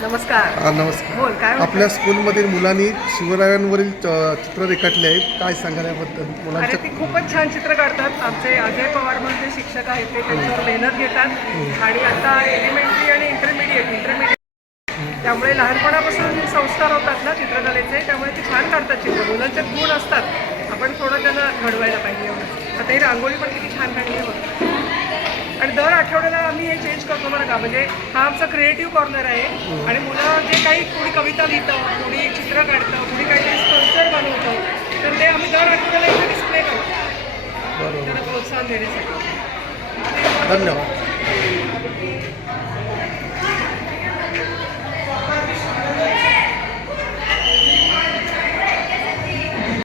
नमस्कार. नमस्कार. बोल काय म्हणतोय? आपल्या स्कूलमधील मुलांनी शिवरायांवरील चित्र रेखाटले आहेत. काय सांगाल याबद्दल अरे मुलांच्या? ती खूपच छान चित्र काढतात. आमचे अजय पवार म्हणून जे शिक्षक आहेत ते त्यांच्यावर मेहनत घेतात आणि आता एलिमेंटरी आणि इंटरमिडिएट त्यामुळे लहानपणापासून संस्कार होतात ना चित्रकलेचे, त्यामुळे ते छान काढतात चित्र. मुलांच्यात गुण असतात, आपण थोडं त्यांना घडवायला पाहिजे एवढं. आता ही रांगोळी पण किती छान काढली होती. आणि दर आठवड्याला आम्ही हे चेंज करतो बरं का. म्हणजे हा आमचा क्रिएटिव्ह कॉर्नर आहे आणि मुलं जे काही कोणी कविता लिहितं, कोणी चित्र काढतं, कोणी काहीतरी स्कल्पचर बनवतं, तर ते आम्ही दर आठवड्याला इथे डिस्प्ले करतो त्यांना प्रोत्साहन देण्यासाठी. धन्यवाद.